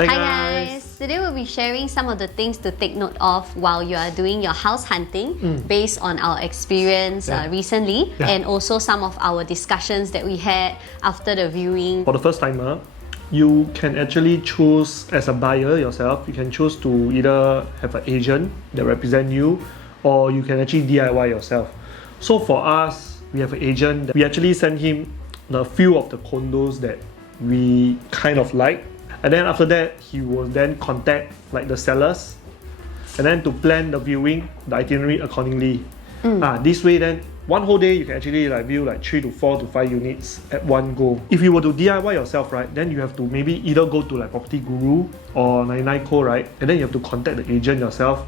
Hi guys! Today we'll be sharing some of the things to take note of while you are doing your house hunting based on our experience recently and also some of our discussions that we had after the viewing. For the first timer, you can actually choose as a buyer yourself, you can choose to either have an agent that represent you or you can actually DIY yourself. So for us, we have an agent. We actually send him a few of the condos that we kind of like. And then after that, he will then contact like the sellers and then to plan the viewing, the itinerary accordingly. This way then, one whole day you can actually like view like 3 to 4 to 5 units at one go. If you were to DIY yourself, right, then you have to maybe either go to like Property Guru or 99Co, right, and then you have to contact the agent yourself,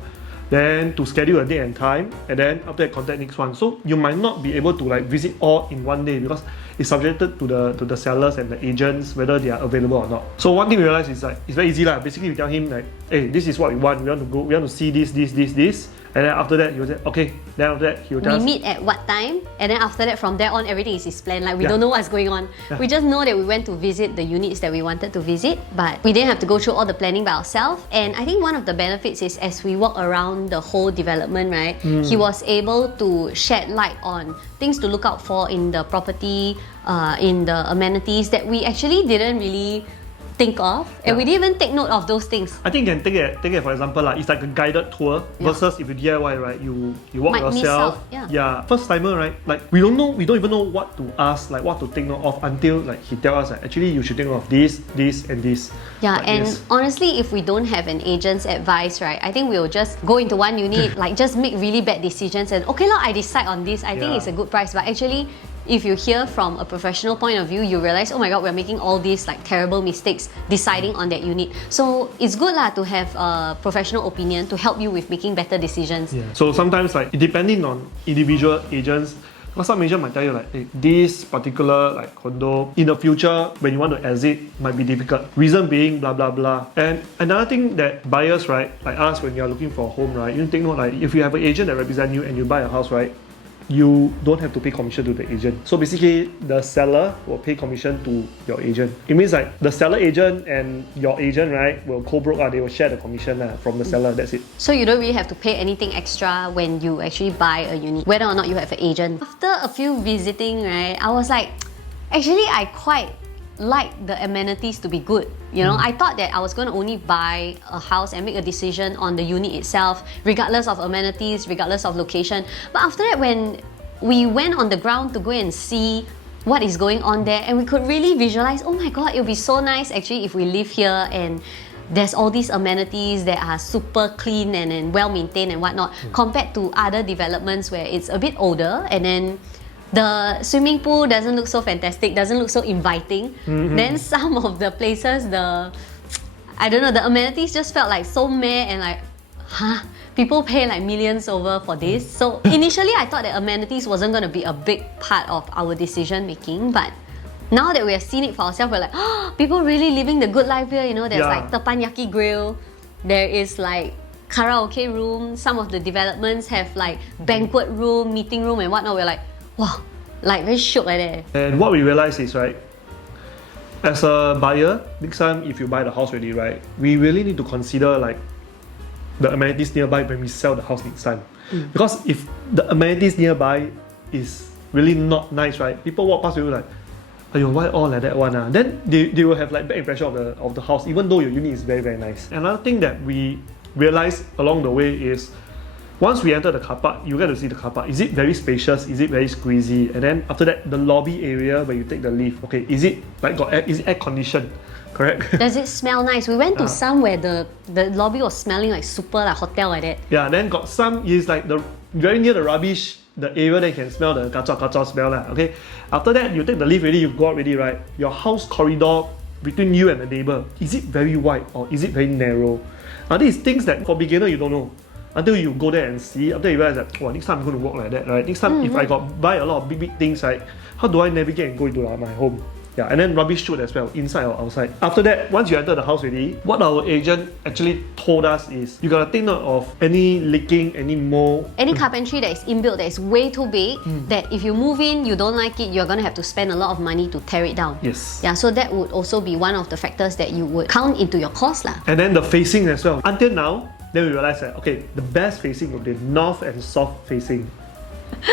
then to schedule a date and time, and then after that contact next one. So you might not be able to like visit all in one day because it's subjected to the sellers and the agents whether they are available or not. So one thing we realize is like it's very easy lah. Basically we tell him like, hey, this is what we want. We want to see this. And then after that, he will say, okay. Then after that, he will tell us. We meet at what time, and then after that, from there on, everything is his plan. Like, we don't know what's going on. We just know that we went to visit the units that we wanted to visit, but we didn't have to go through all the planning by ourselves. And I think one of the benefits is as we walk around the whole development, right, he was able to shed light on things to look out for in the property, in the amenities that we actually didn't really think of, and we didn't even take note of those things. I think you can take it for example, like it's like a guided tour versus if you DIY, right, you walk yourself. First timer, right, like we don't even know what to ask, like what to take note of until like he tells us like, actually you should take note of this, and this. Like honestly, if we don't have an agent's advice, right, I think we'll just go into one unit, like just make really bad decisions and okay, look, I decide on this. I think it's a good price, but actually, if you hear from a professional point of view, you realize, oh my god, we're making all these like terrible mistakes deciding on that unit. So it's good lah to have a professional opinion to help you with making better decisions. So sometimes like depending on individual agents, because some agent might tell you like, hey, this particular like condo in the future when you want to exit might be difficult. Reason being blah blah blah. And another thing that buyers, right, like us when you're looking for a home, right, you take note like if you have an agent that represents you and you buy a house, right, you don't have to pay commission to the agent. So basically, the seller will pay commission to your agent. It means like the seller agent and your agent, right, will co-broke. They will share the commission from the seller. That's it. So you don't really have to pay anything extra when you actually buy a unit, whether or not you have an agent. After a few visiting, right, I was like, actually, I quite like the amenities to be good. You know, I thought that I was going to only buy a house and make a decision on the unit itself, regardless of amenities, regardless of location. But after that, when we went on the ground to go and see what is going on there, and we could really visualize, oh my god, it would be so nice actually if we live here and there's all these amenities that are super clean and well maintained and whatnot, compared to other developments where it's a bit older and then the swimming pool doesn't look so fantastic, doesn't look so inviting. Then some of the places, the amenities just felt like so meh and like, people pay like millions over for this. So initially I thought that amenities wasn't going to be a big part of our decision making, but now that we have seen it for ourselves, we're like, oh, people really living the good life here. You know, there's like teppanyaki grill, there is like karaoke room, some of the developments have like banquet room, meeting room and whatnot. We're like, wow, like very shook like that. And what we realize is, right, as a buyer, next time if you buy the house already, right, we really need to consider like the amenities nearby when we sell the house next time. Because if the amenities nearby is really not nice, right, people walk past you like, ayo, why all like that one? Then they will have like bad impression of the house, even though your unit is very, very nice. Another thing that we realized along the way is, once we enter the car park, you get to see the car park. Is it very spacious? Is it very squeezy? And then after that, the lobby area where you take the lift, okay, is it like is it air conditioned? Correct? Does it smell nice? We went to some where the lobby was smelling like super like hotel like that. Yeah, then got some is like the very near the rubbish, the area that you can smell the kacau smell. Okay. After that, you take the lift already, you go out already, right? Your house corridor between you and the neighbor, is it very wide or is it very narrow? Now these things that for beginner you don't know. Until you go there and see, after you realize that, oh, next time I'm going to walk like that, right? Next time if I buy a lot of big things, right, how do I navigate and go into my home? Yeah, and then rubbish chute as well, inside or outside. After that, once you enter the house already, what our agent actually told us is you gotta take note of any leaking, any mold. Any carpentry that is inbuilt that is way too big, that if you move in, you don't like it, you're gonna have to spend a lot of money to tear it down. Yes. Yeah, so that would also be one of the factors that you would count into your cost lah. And then the facing as well. Until now, then we realized that okay, the best facing would be north and south facing.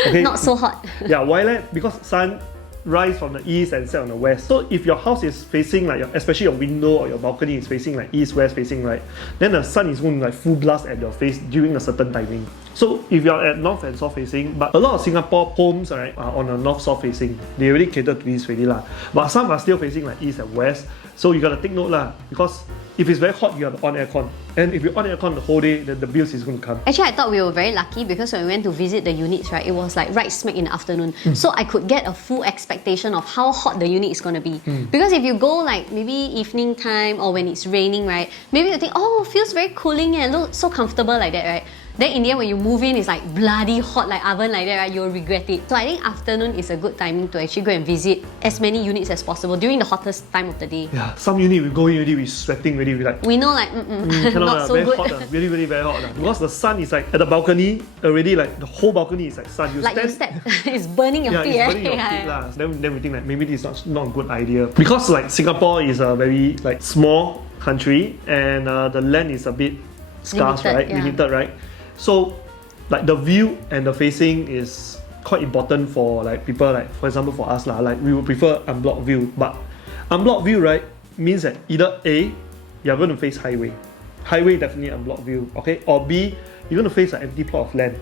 Okay. Not so hot. Yeah, why that? Because sun rise from the east and set on the west. So if your house is facing like especially your window or your balcony is facing like east west facing right, then the sun is going to like full blast at your face during a certain timing. So if you're at north and south facing, but a lot of Singapore homes right are on a north south facing. They already cater to this already lah. But some are still facing like east and west. So you gotta take note lah, because if it's very hot, you have to on aircon. And if you on aircon the whole day, then the bills is going to come. Actually, I thought we were very lucky because when we went to visit the units, right, it was like right smack in the afternoon. So I could get a full expectation of how hot the unit is going to be. Because if you go like maybe evening time or when it's raining, right, maybe you think, oh, feels very cooling and look so comfortable like that, right? Then in the end, when you move in, it's like bloody hot like oven like that, right? You'll regret it. So I think afternoon is a good timing to actually go and visit as many units as possible during the hottest time of the day. Yeah, some unit we go in already, we sweating already, we like. We know like not so very good. hot, really, really very hot. Because the sun is like at the balcony already, like the whole balcony is like sun. You like stand, you step, it's burning your feet. It's burning your feet lah. Then we think like maybe this is not a good idea, because like Singapore is a very like small country and the land is a bit scarce, Limited, right? yeah. Limited, right? So like the view and the facing is quite important for like people like, for example, for us lah, like we would prefer unblocked view. But unblocked view, right, means that either A, you're going to face highway definitely unblocked view, okay, or B, you're going to face an empty plot of land,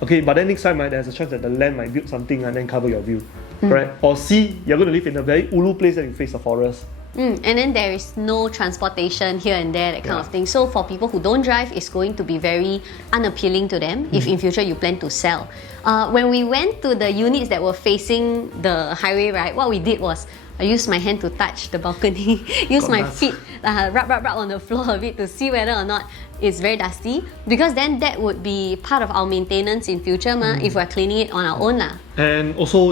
okay, but then next time right, there's a chance that the land might build something and then cover your view, correct? Or C, you're going to live in a very ulu place and you face the forest. And then there is no transportation here and there, that kind of thing. So for people who don't drive, it's going to be very unappealing to them if in future you plan to sell. When we went to the units that were facing the highway, right, what we did was I used my hand to touch the balcony, use my feet, rub on the floor a bit to see whether or not it's very dusty, because then that would be part of our maintenance in future if we're cleaning it on our own lah. And also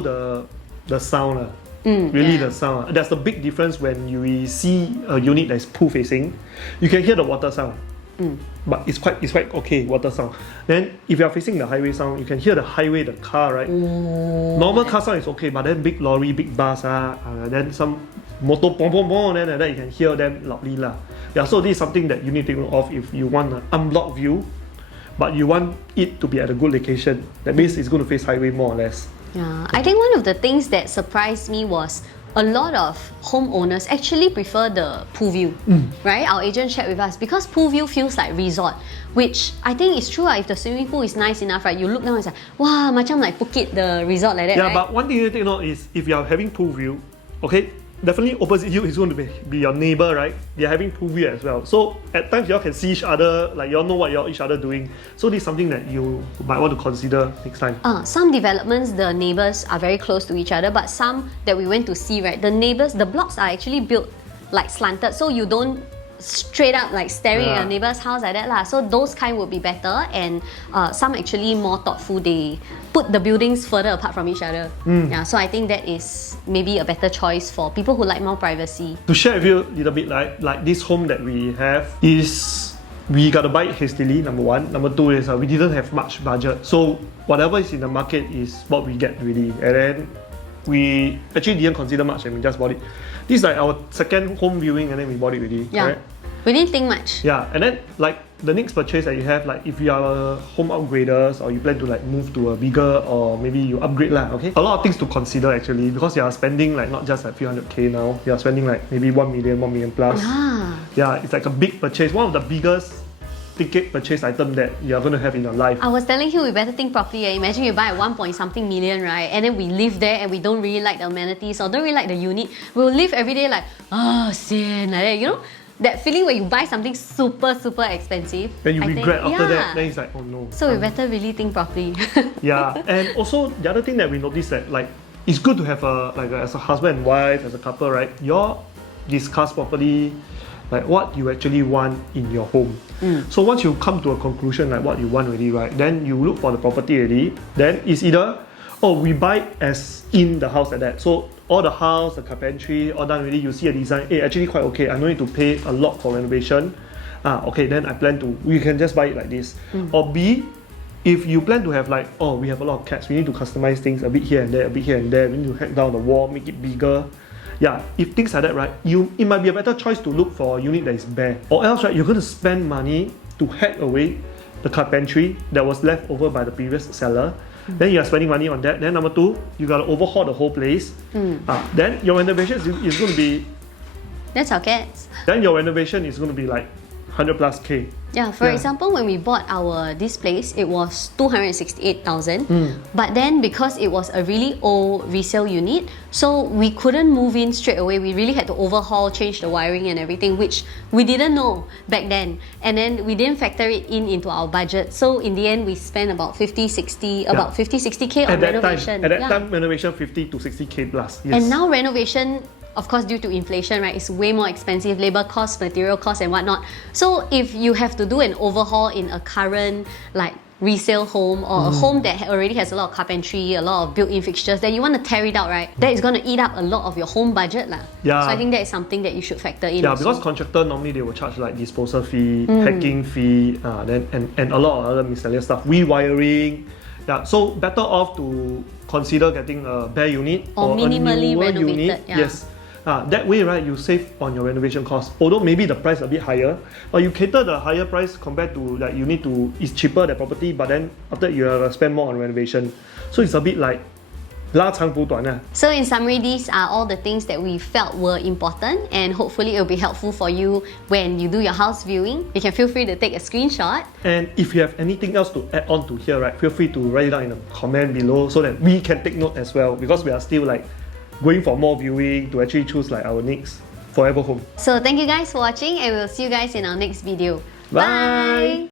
the sound the sound. There's a big difference when you see a unit that is pool facing. You can hear the water sound, but it's quite okay water sound. Then if you are facing the highway sound, you can hear the highway, the car, right? Normal car sound is okay, but then big lorry, big bus, then some motor pom pom pom, then you can hear them loudly lah. Yeah, so this is something that you need to take note of if you want an unblocked view, but you want it to be at a good location. That means it's going to face highway more or less. Yeah, I think one of the things that surprised me was a lot of homeowners actually prefer the pool view, right? Our agent shared with us, because pool view feels like resort, which I think is true. If the swimming pool is nice enough, right, you look down and it's like, wow, macam like Phuket, the resort like that, yeah, right? But one thing you take note is if you are having pool view, okay, definitely opposite you is going to be your neighbor, right? They're having pool view as well. So at times you all can see each other, like you all know what each other doing. So this is something that you might want to consider next time. Some developments, the neighbors are very close to each other, but some that we went to see, right, the neighbors, the blocks are actually built like slanted, so you don't straight up like staring at your neighbor's house like that lah. So those kind would be better, and some actually more thoughtful. They put the buildings further apart from each other. Yeah, so I think that is maybe a better choice for people who like more privacy. To share with you a little bit, like this home that we have is, we got to buy it hastily, number one. Number two is we didn't have much budget. So whatever is in the market is what we get really. And then we actually didn't consider much and we just bought it. This is like our second home viewing and then we bought it already. Yeah. Correct? We didn't think much. Yeah, and then like the next purchase that you have, like if you are home upgraders or you plan to like move to a bigger, or maybe you upgrade lah, okay? A lot of things to consider actually, because you are spending like not just like few hundred K now, you are spending like maybe 1 million plus. Yeah, it's like a big purchase, one of the biggest ticket purchase item that you're going to have in your life. I was telling you we better think properly. Imagine you buy a 1-point-something million, right? And then we live there and we don't really like the amenities or don't really like the unit. We'll live every day like, oh, sin, like that, you know? That feeling where you buy something super, super expensive. Then you regret after that, yeah. then it's like, oh no. So we better really think properly. Yeah, and also the other thing that we noticed that like, it's good to have as a husband and wife, as a couple, right? You all discuss properly like what you actually want in your home. So once you come to a conclusion like what you want already, right? Then you look for the property already. Then it's either, oh, we buy as in the house like that. So all the house, the carpentry, all done already, you see a design, hey, actually quite okay, I no need to pay a lot for renovation. Okay, then I plan to, you can just buy it like this. Or B, if you plan to have like, oh, we have a lot of cats, we need to customize things a bit here and there, a bit here and there, we need to hack down the wall, make it bigger. Yeah, if things like that, right, it might be a better choice to look for a unit that is bare. Or else, right, you're going to spend money to hack away the carpentry that was left over by the previous seller. Then you're spending money on that. Then number two, you got to overhaul the whole place. Then your renovation is going to be... That's our cats. Then your renovation is going to be like 100 plus K. Yeah, for example, when we bought this place, it was 268,000. But then because it was a really old resale unit, so we couldn't move in straight away. We really had to overhaul, change the wiring and everything, which we didn't know back then. And then we didn't factor it into our budget. So in the end, we spent about 50-60K on renovation. At that time, renovation 50 to 60K plus. Yes. And now renovation, of course, due to inflation, right, it's way more expensive, labor costs, material costs and whatnot. So if you have to do an overhaul in a current like resale home or a home that already has a lot of carpentry, a lot of built-in fixtures, then you want to tear it out, right? That is going to eat up a lot of your home budget. Yeah. So I think that is something that you should factor in. Yeah, also. because contractor normally they will charge like disposal fee, hacking fee, and a lot of other miscellaneous stuff, rewiring. Yeah, so better off to consider getting a bare unit or minimally a newer renovated. unit. Yeah. Yes. That way, right, you save on your renovation cost. Although maybe the price a bit higher, but you cater the higher price compared to like you need to, it's cheaper the property, but then after you have to spend more on renovation. So it's a bit like 拉长补短. So in summary, these are all the things that we felt were important, and hopefully it will be helpful for you when you do your house viewing. You can feel free to take a screenshot. And if you have anything else to add on to here, right, feel free to write it down in the comment below so that we can take note as well, because we are still like going for more viewing to actually choose like our next forever home. So thank you guys for watching, and we'll see you guys in our next video. Bye.